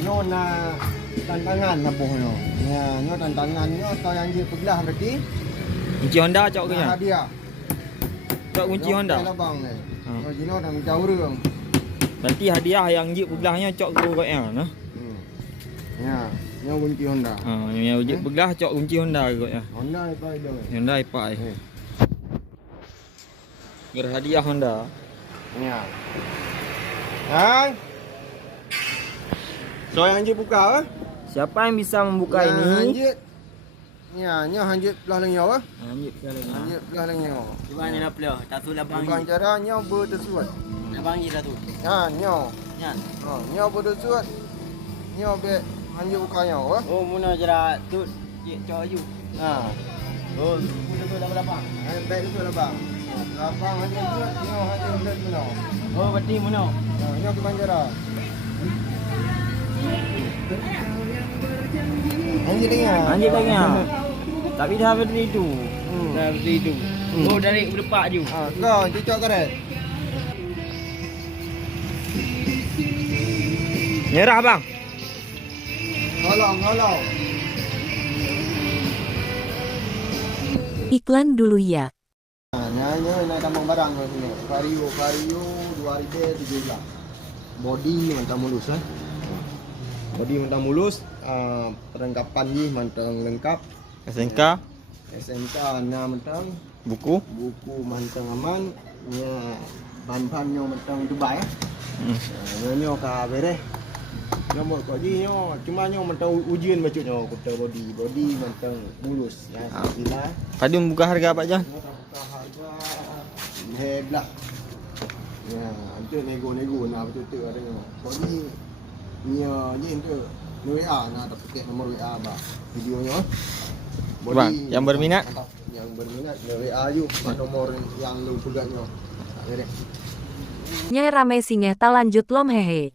Nyo na tantangan na po nyo. Nyo tantangan nyo atau yang je pegelah berarti. Kunci Honda cok ke ya? Hadiah. Cok kunci Honda. Bang ni. Nyo jino dah minta urang. Berarti hadiah yang je begahnya cok ke kau ya, nah. Ya, nyo kunci Honda. Yang je begah cok kunci Honda kau ya. Honda apa itu? Honda apa ai? Berhadiah Honda. Ya. Hai. So yang je buka Siapa yang bisa membuka ini? Hanjit. Ya, nyo hanjit belah lenyo Hanjit kali ni. Hanjit belah lenyo. Gimana nak pelih? Tak tu labang. Bukan cara nyo bertesuat. Labang je dah tu. Ha, nyo. Nyan. Nyo bertesuat. Nyo be hanjit buka nyo Oh, muna jera tu je cok aju. Ha. Oh, muna tu dah labang. Baik betul lah bang. Abang hanjit buat, nyo hanjit buat benar. Oh, berarti muna. Nyo ke banjara. Hanjit dengar. Hanjit lagi ya. Tapi dah seperti itu. Dah seperti itu. Oh, dari berdepak je. Ha, kau cucuk karet. Nyerah bang. Tolong. Iklan dulu ya. Nyanyi nak tambang barang kau punya. Vario 2017. Body mantap mulus Body mantap mulus. Perlengkapan ni mantap lengkap. SNK, SMK na mantap. buku. Buku mantap aman. Nya bahan-bahannya mantap Dubai nyo ka beres. Nomor kau ji nyo cuma nyo mantap ujian baca nyo kota body mantap mulus ya. Sila Tadi membuka harga apa aja? harga heblah. Ya, ada nego-nego nak betul-betul ada nyo. Body nya ni tu WA nak dapat nomor WA bah. Videonya. Bang, yang berminat? Yang berminat WA you nomor yang lu pegangnya. Beres. Nyai rame singeh ta lanjut lom hehe.